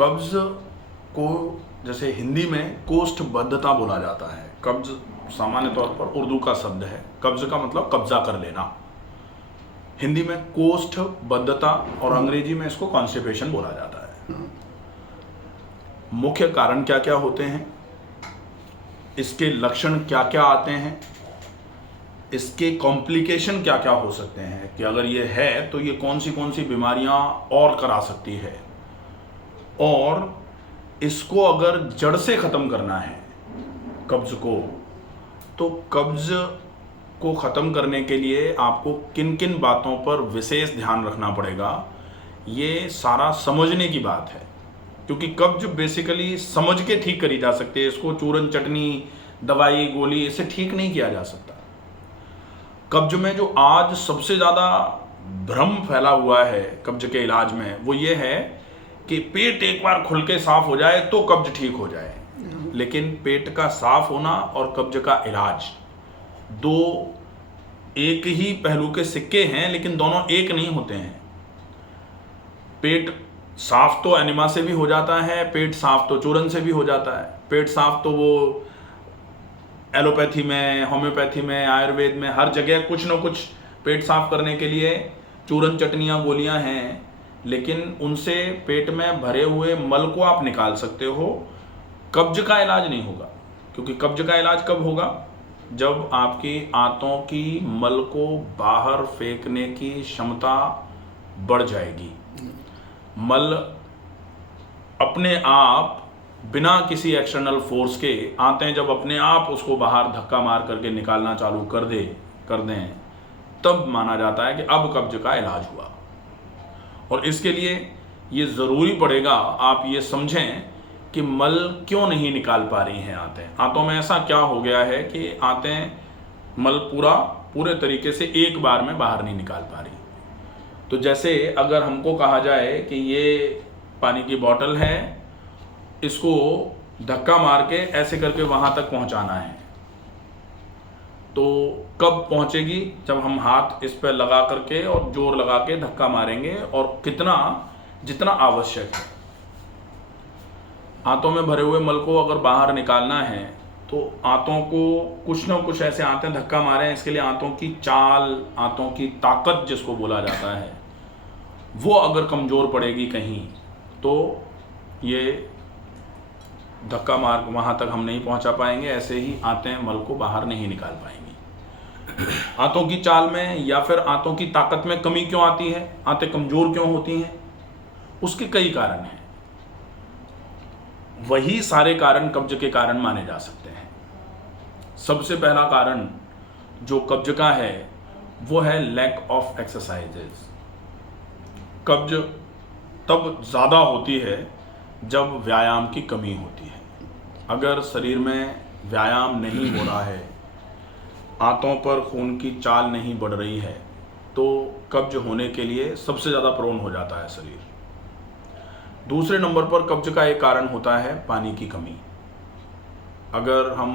कब्ज को जैसे हिंदी में कोष्ठबद्धता बोला जाता है। कब्ज सामान्य तौर पर उर्दू का शब्द है। कब्ज का मतलब कब्जा कर लेना। हिंदी में कोष्ठबद्धता और अंग्रेजी में इसको कॉन्स्टिपेशन बोला जाता है। मुख्य कारण क्या क्या होते हैं, इसके लक्षण क्या क्या आते हैं, इसके कॉम्प्लिकेशन क्या क्या हो सकते हैं कि अगर ये है तो ये कौन सी बीमारियां और करा सकती है, और इसको अगर जड़ से ख़त्म करना है कब्ज को, तो कब्ज को ख़त्म करने के लिए आपको किन किन बातों पर विशेष ध्यान रखना पड़ेगा, ये सारा समझने की बात है। क्योंकि कब्ज बेसिकली समझ के ठीक करी जा सकती है। इसको चूरन चटनी, दवाई, गोली इससे ठीक नहीं किया जा सकता। कब्ज में जो आज सबसे ज़्यादा भ्रम फैला हुआ है कब्ज के इलाज में, वो ये है कि पेट एक बार खुल के साफ हो जाए तो कब्ज ठीक हो जाए। लेकिन पेट का साफ होना और कब्ज का इलाज दो एक ही पहलू के सिक्के हैं, लेकिन दोनों एक नहीं होते हैं। पेट साफ तो एनिमा से भी हो जाता है, पेट साफ तो चूरन से भी हो जाता है। पेट साफ तो वो एलोपैथी में, होम्योपैथी में, आयुर्वेद में, हर जगह कुछ न कुछ पेट साफ करने के लिए चूरन चटनियाँ गोलियाँ हैं, लेकिन उनसे पेट में भरे हुए मल को आप निकाल सकते हो। कब्ज का इलाज नहीं होगा, क्योंकि कब्ज का इलाज कब होगा, जब आपकी आंतों की मल को बाहर फेंकने की क्षमता बढ़ जाएगी। मल अपने आप बिना किसी एक्सटर्नल फोर्स के आंतें जब अपने आप उसको बाहर धक्का मार करके निकालना चालू कर दें, तब माना जाता है कि अब कब्ज का इलाज हुआ। और इसके लिए ये ज़रूरी पड़ेगा आप ये समझें कि मल क्यों नहीं निकाल पा रही हैं आंतें। आंतों में ऐसा क्या हो गया है कि आंतें मल पूरे तरीके से एक बार में बाहर नहीं निकाल पा रही। तो जैसे अगर हमको कहा जाए कि ये पानी की बोतल है, इसको धक्का मार के ऐसे करके वहाँ तक पहुँचाना है, तो कब पहुँचेगी, जब हम हाथ इस पर लगा करके और जोर लगा के धक्का मारेंगे, और जितना आवश्यक है। आंतों में भरे हुए मल को अगर बाहर निकालना है तो आंतों को कुछ ना कुछ ऐसे आंतें धक्का मारें। इसके लिए आंतों की चाल, आंतों की ताकत जिसको बोला जाता है, वो अगर कमज़ोर पड़ेगी कहीं, तो ये धक्का मार वहाँ तक हम नहीं पहुँचा पाएंगे। ऐसे ही आंतें मल को बाहर नहीं निकाल पाएंगी। आंतों की चाल में या फिर आंतों की ताकत में कमी क्यों आती है, आंतें कमज़ोर क्यों होती हैं, उसके कई कारण हैं। वही सारे कारण कब्ज के कारण माने जा सकते हैं। सबसे पहला कारण जो कब्ज का है वो है लैक ऑफ एक्सरसाइजेज। कब्ज तब ज़्यादा होती है जब व्यायाम की कमी होती है। अगर शरीर में व्यायाम नहीं हो रहा है, आंतों पर खून की चाल नहीं बढ़ रही है, तो कब्ज होने के लिए सबसे ज़्यादा प्रोन हो जाता है शरीर। दूसरे नंबर पर कब्ज का एक कारण होता है पानी की कमी। अगर हम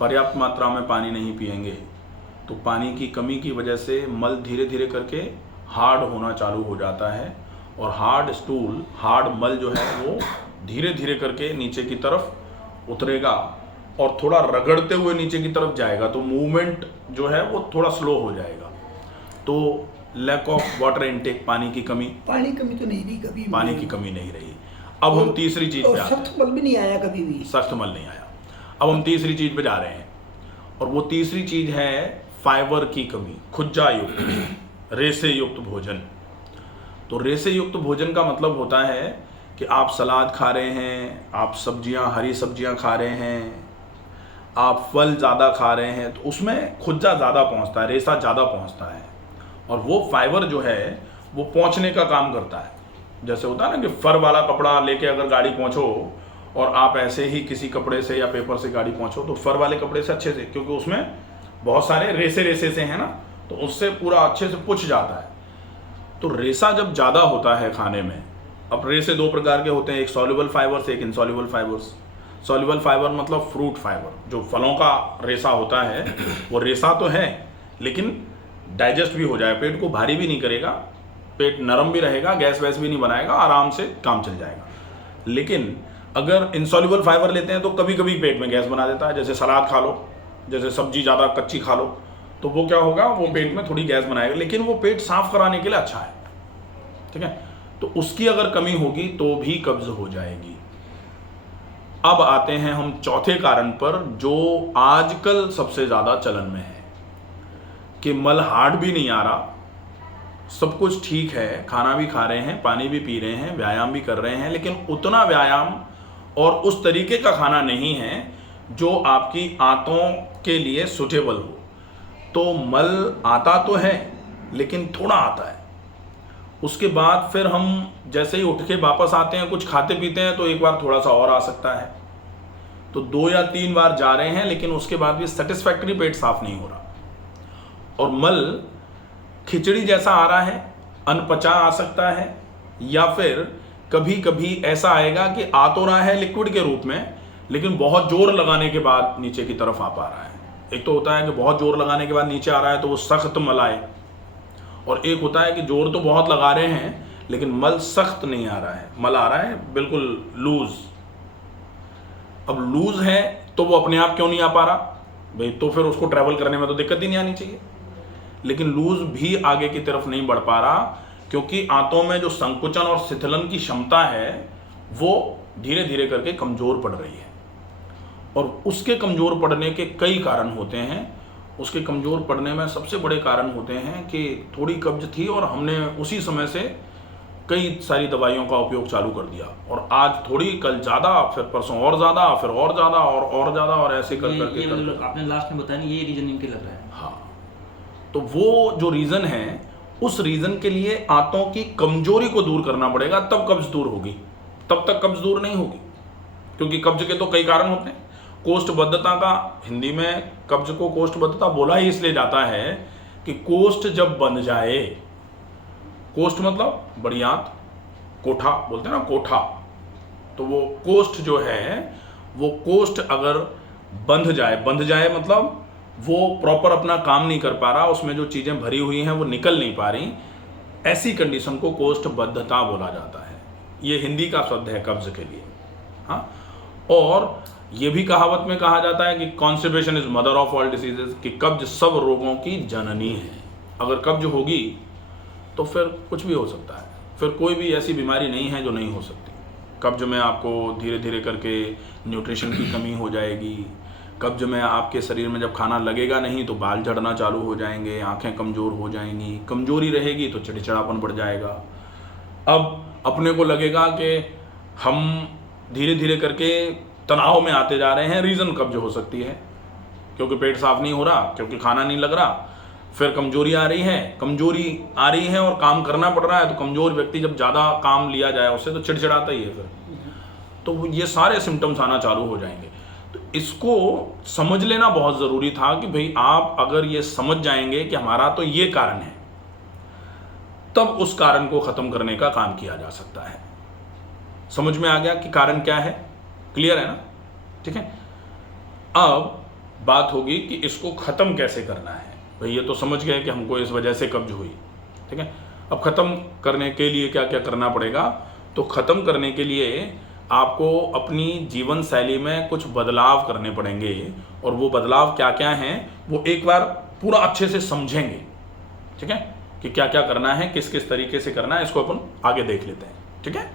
पर्याप्त मात्रा में पानी नहीं पिएंगे तो पानी की कमी की वजह से मल धीरे धीरे करके हार्ड होना चालू हो जाता है, और हार्ड स्टूल, हार्ड मल जो है वो धीरे धीरे करके नीचे की तरफ उतरेगा और थोड़ा रगड़ते हुए नीचे की तरफ जाएगा, तो मूवमेंट जो है वो थोड़ा स्लो हो जाएगा। तो लैक ऑफ वाटर इनटेक, पानी की कमी तो नहीं रही कभी, पानी की कमी नहीं रही। अब हम तीसरी चीज पे आते हैं। सख्त मल भी नहीं आया कभी भी, सख्त मल नहीं आया। अब हम तीसरी चीज पे जा रहे हैं, और वो तीसरी चीज है फाइबर की कमी, खुज्जा युक्त, रेसे युक्त भोजन। तो रेसे युक्त भोजन का मतलब होता है कि आप सलाद खा रहे हैं, आप सब्जियां, हरी सब्जियां खा रहे हैं, आप फल ज़्यादा खा रहे हैं, तो उसमें खुज्जा ज़्यादा पहुंचता है, रेसा ज़्यादा पहुंचता है, और वो फाइबर जो है वो पहुंचने का काम करता है। जैसे होता है ना कि फर वाला कपड़ा लेके अगर गाड़ी पहुंचो और आप ऐसे ही किसी कपड़े से या पेपर से गाड़ी पहुंचो, तो फर वाले कपड़े से अच्छे से, क्योंकि उसमें बहुत सारे रेसे से हैं ना, तो उससे पूरा अच्छे से पुछ जाता है। तो रेसा जब ज़्यादा होता है खाने में, अब रेसे दो प्रकार के होते हैं, एक सॉल्युबल फाइबर्स, एक इनसॉल्युबल फाइबर्स। सॉल्युबल फाइबर मतलब फ्रूट फाइबर, जो फलों का रेसा होता है, वो रेसा तो है लेकिन डाइजेस्ट भी हो जाए, पेट को भारी भी नहीं करेगा, पेट नरम भी रहेगा, गैस वैस भी नहीं बनाएगा, आराम से काम चल जाएगा। लेकिन अगर इंसॉल्युबल फाइबर लेते हैं तो कभी कभी पेट में गैस बना देता है। जैसे सलाद खा लो, जैसे सब्जी ज़्यादा कच्ची खा लो, तो वो क्या होगा, वो पेट में थोड़ी गैस बनाएगा, लेकिन वो पेट साफ कराने के लिए अच्छा है। ठीक है, तो उसकी अगर कमी होगी तो भी कब्ज हो जाएगी। अब आते हैं हम चौथे कारण पर, जो आजकल सबसे ज़्यादा चलन में है कि मल हार्ड भी नहीं आ रहा, सब कुछ ठीक है, खाना भी खा रहे हैं, पानी भी पी रहे हैं, व्यायाम भी कर रहे हैं, लेकिन उतना व्यायाम और उस तरीके का खाना नहीं है जो आपकी आंतों के लिए सुटेबल हो। तो मल आता तो है लेकिन थोड़ा आता है। उसके बाद फिर हम जैसे ही उठ के वापस आते हैं, कुछ खाते पीते हैं, तो एक बार थोड़ा सा और आ सकता है। तो 2 या 3 बार जा रहे हैं, लेकिन उसके बाद भी सेटिस्फैक्टरी पेट साफ नहीं हो रहा, और मल खिचड़ी जैसा आ रहा है, अनपचा आ सकता है, या फिर कभी कभी ऐसा आएगा कि आ तो रहा है लिक्विड के रूप में, लेकिन बहुत जोर लगाने के बाद नीचे की तरफ आ पा रहा है। एक तो होता है कि बहुत जोर लगाने के बाद नीचे आ रहा है तो वो सख्त मल आए, और एक होता है कि जोर तो बहुत लगा रहे हैं लेकिन मल सख्त नहीं आ रहा है, मल आ रहा है बिल्कुल लूज। अब लूज है तो वो अपने आप क्यों नहीं आ पा रहा भाई, तो फिर उसको ट्रैवल करने में तो दिक्कत ही नहीं आनी चाहिए। लेकिन लूज भी आगे की तरफ नहीं बढ़ पा रहा, क्योंकि आंतों में जो संकुचन और शिथिलन की क्षमता है वो धीरे धीरे करके कमजोर पड़ रही है, और उसके कमजोर पड़ने के कई कारण होते हैं। उसके कमजोर पड़ने में सबसे बड़े कारण होते हैं कि थोड़ी कब्ज थी और हमने उसी समय से कई सारी दवाइयों का उपयोग चालू कर दिया, और आज थोड़ी, कल ज़्यादा, फिर परसों और ज़्यादा, फिर और ज़्यादा, और ज़्यादा, और ऐसे कर करके मतलब आपने लास्ट में बताया ये रीजन इनके लग रहा है। हाँ, तो वो जो रीज़न है, उस रीज़न के लिए आंतों की कमजोरी को दूर करना पड़ेगा, तब कब्ज दूर होगी। तब तक कब्ज दूर नहीं होगी, क्योंकि कब्ज के तो कई कारण होते हैं। कोष्ठबद्धता का, हिंदी में कब्ज को कोष्ठबद्धता बोला ही इसलिए जाता है कि कोष्ठ जब बंध जाए, कोष्ठ मतलब बड़ी आंत, कोठा बोलते हैं ना, कोठा, तो वो कोष्ठ जो है, वो कोष्ठ अगर बंध जाए मतलब वो प्रॉपर अपना काम नहीं कर पा रहा, उसमें जो चीज़ें भरी हुई हैं वो निकल नहीं पा रही, ऐसी कंडीशन को कोष्ठबद्धता बोला जाता है। ये हिंदी का शब्द है कब्ज के लिए। हाँ, और ये भी कहावत में कहा जाता है कि constipation is mother of all diseases, कि कब्ज सब रोगों की जननी है। अगर कब्ज होगी तो फिर कुछ भी हो सकता है, फिर कोई भी ऐसी बीमारी नहीं है जो नहीं हो सकती। कब्ज में आपको धीरे धीरे करके न्यूट्रिशन की कमी हो जाएगी, कब्ज में आपके शरीर में जब खाना लगेगा नहीं तो बाल झड़ना चालू हो जाएंगे, आंखें कमज़ोर हो जाएंगी, कमजोरी रहेगी तो चिड़चिड़ापन बढ़ जाएगा। अब अपने को लगेगा कि हम धीरे धीरे करके तनाव में आते जा रहे हैं, रीज़न कब्ज हो सकती है, क्योंकि पेट साफ नहीं हो रहा, क्योंकि खाना नहीं लग रहा, फिर कमजोरी आ रही है और काम करना पड़ रहा है। तो कमजोर व्यक्ति जब ज़्यादा काम लिया जाए उससे तो चिड़चिड़ाता ही है, फिर तो ये सारे सिम्टम्स आना चालू हो जाएंगे। तो इसको समझ लेना बहुत ज़रूरी था कि भाई आप अगर ये समझ जाएंगे कि हमारा तो ये कारण है, तब उस कारण को ख़त्म करने का काम किया जा सकता है। समझ में आ गया कि कारण क्या है? क्लियर है ना? ठीक है, अब बात होगी कि इसको ख़त्म कैसे करना है। भाई ये तो समझ गए कि हमको इस वजह से कब्ज हुई, ठीक है। अब ख़त्म करने के लिए क्या क्या करना पड़ेगा? तो ख़त्म करने के लिए आपको अपनी जीवन शैली में कुछ बदलाव करने पड़ेंगे, और वो बदलाव क्या क्या हैं वो एक बार पूरा अच्छे से समझेंगे, ठीक है, कि क्या क्या करना है, किस किस तरीके से करना है, इसको अपन आगे देख लेते हैं, ठीक है।